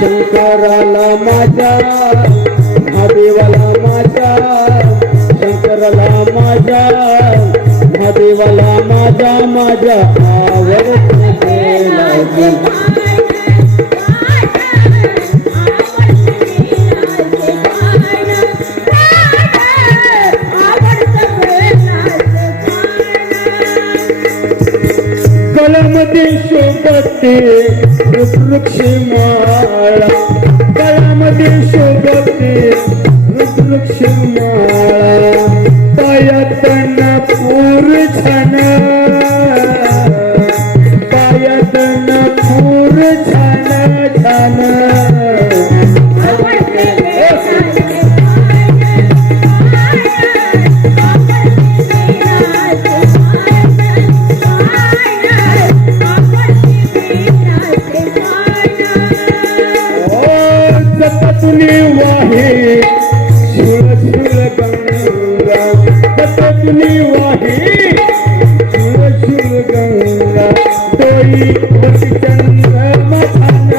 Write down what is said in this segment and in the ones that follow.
शंकराला माझ्या महादेवाला माझ्या शंकराला माझ्या महादेवाला माझ्या माझ्या आवडते कळामध्ये शोभते वृक्ष माळा कळामध्ये शोभते वृक्ष माळा पायात पूर छान. पायात पूर छान छाना. जपतुनी वाहे. सुर सुर गंगा डोई वरती चंद्रमा छान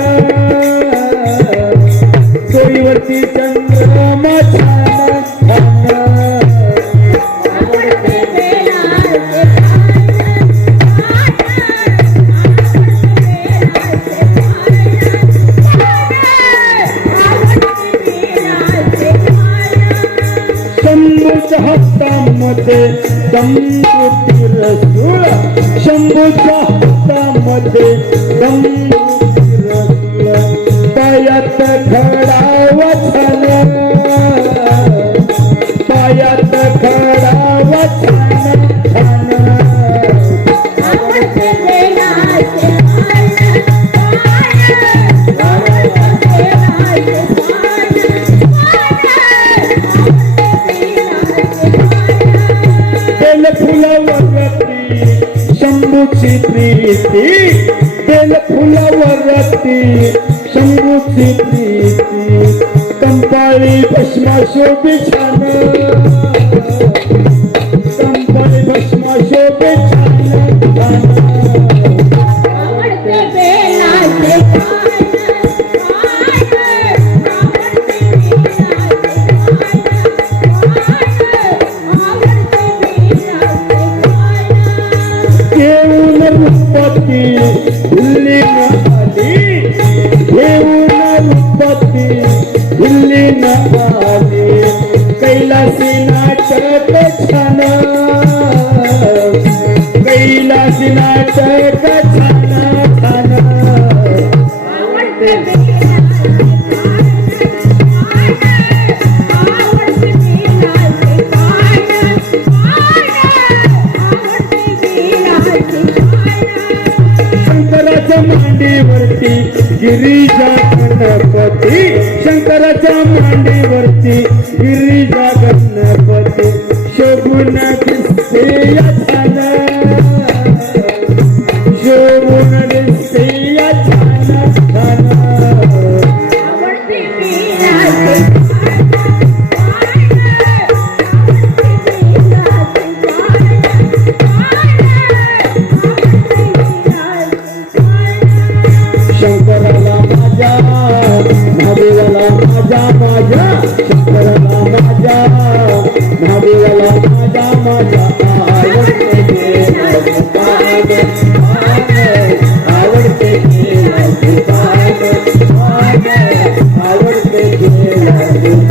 वरती चंद्रमा छान हातामध्ये दंबुती रसूळ शंभूच्या हातामध्ये दंबुती फुलावरती शंभूची प्रीती तेल फुलावरती. शंभूची प्रीती कंपाळी भस्मा शोभे छान घेऊन रूपती दिल्ली आली कैलासी नाटक छान कैलासी नाटक छान छान शंकराच्या मांडीवरती गिरीजा गणपती. शंकराच्या मांडीवरती गिरीजा गणपती. शोभून दिसते महादेवाला माझ्या माझ्या शंकराला माझ्या महादेवाला माझ्या माझ्या आवडते आवडते आवडते